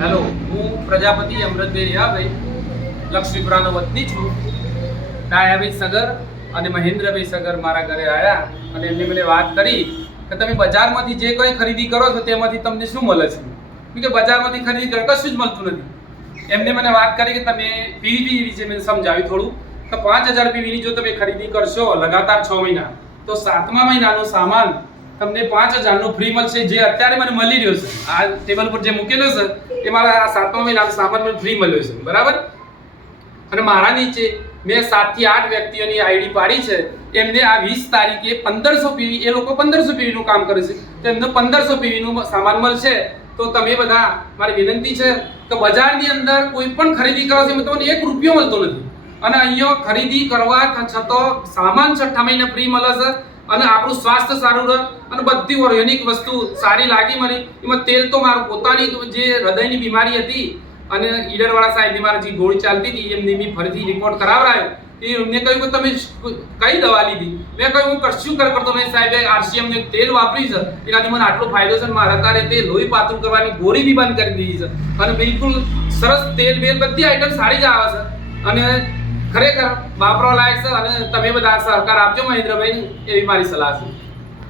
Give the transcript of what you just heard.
Hello, હું પ્રજાપતિ અમૃતભાઈ રિયાભાઈ લક્ષ્મીપુરાનો વતની છું. ડાયાભાઈ સગર અને મહેન્દ્રભાઈ સગર મારા ઘરે આવ્યા અને એમને મને વાત કરી કે તમે બજારમાંથી જે કંઈ ખરીદી કરો છો તેમાંથી તમને શું મળે છે. કે બજારમાંથી ખરીદી કરો કશું જ મળતું નથી. એમને મને વાત કરી કે તમે પીવીપી વિશે મેં સમજાવ્યું થોડું કે 5000 પીવીની જો તમે ખરીદી કરશો લગાતાર 6 મહિના તો 7મા મહિનાનો સામાન તમને 5000 નું ફ્રી મળશે, જે અત્યારે મને મળી રહ્યો છે. આ ટેબલ પર જે મૂકેલો છે એ મારા આ 7મા મહિનાનો સામાન મને ફ્રી મળ્યો છે, બરાબર. અને મારા નીચે મેં 7 થી 8 વ્યક્તિઓની આઈડી પાડી છે. એમને આ 20 તારીખે 1500 પીવી, એ લોકો 1500 પીવી નું કામ કરે છે, તો એમને 1500 પીવી નું સામાન મળશે. તો તમે બધા, મારી વિનંતી છે કે બજારની અંદર કોઈ પણ ખરીદી કરો છો તમને 1 રૂપિયો મળતો નથી, અને અહીંયા ખરીદી કરવા છતાં સામાન 6 મહિને ફ્રી મળે છે. અને આપણું સ્વાસ્થ્ય સારું રહે અને બધી ઓર્ગેનિક વસ્તુ સારી લાગી મને. એમાં તેલ તો મારું પોતાની જે હૃદયની બીમારી હતી અને ઈડરવાળા સાહેબની મારી જે ગોળી ચાલતી હતી એમની મેં ફરીથી રિપોર્ટ કરાવરાયો. એમને કહ્યું કે તમે કઈ દવા લીધી? મેં કહ્યું હું કશું કરતો નહીં સાહેબ, આરસીએમ ને તેલ વાપર્યું છે, એનાથી મને આટલો ફાયદો છે. મારા તારે તે લોહી પાતળું કરવાની ગોળી બી બંધ કરી દીધી છે અને બિલકુલ સરસ તેલ બેલ બધી આઈટમ સારી જ આવે છે અને ખરેખર વાપરવા લાયક છે. અને તમે બધા સહકાર આપજો મહેન્દ્રભાઈ, એવી મારી સલાહ છે.